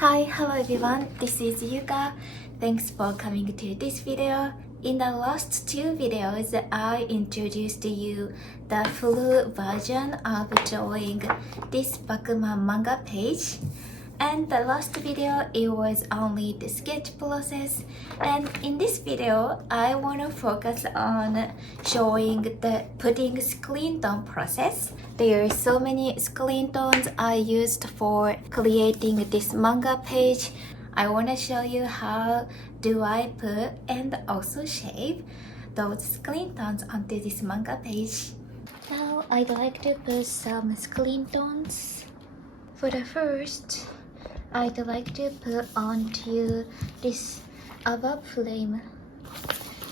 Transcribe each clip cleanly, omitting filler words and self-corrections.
Hi, hello everyone, this is Yuka. Thanks for coming to this video. In the last two videos, I introduced you the full version of drawing this Bakuman manga page. And the last video, it was only the sketch process. And in this video, I want to focus on showing the putting screen tone process. There are so many screen tones I used for creating this manga page. I want to show you how do I put and also shape those screen tones onto this manga page. Now I'd like to put some screen tones. For the first, I'd like to put onto this above frame.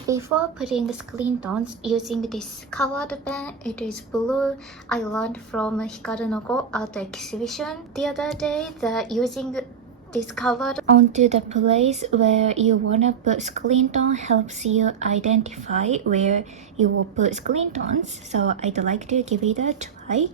Before putting the screen tones using this colored pen, it is blue, I learned from Hikaru no Go art exhibition the other day that using this colored onto the place where you wanna put screen tone helps you identify where you will put screen tones. So I'd like to give it a try.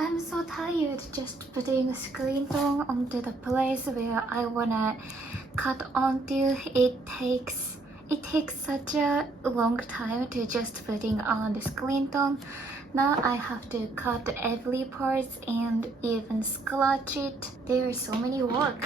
I'm so tired just putting screen tone onto the place where I wanna cut onto. It takes such a long time to just putting on the screen tone. Now I have to cut every part and even scratch it. There is so many work.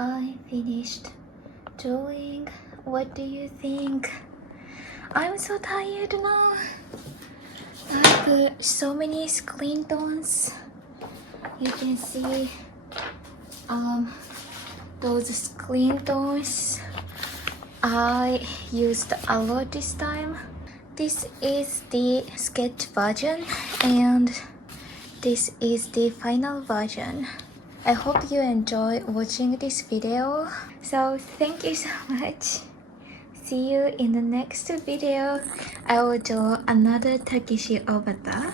I finished drawing. What do you think? I'm so tired now. Like so many screen tones. You can see those screen tones I used a lot this time. This is the sketch version and this is the final version. I hope you enjoy watching this video. So thank you so much. See you in the next video. I will draw another Takeshi Obata.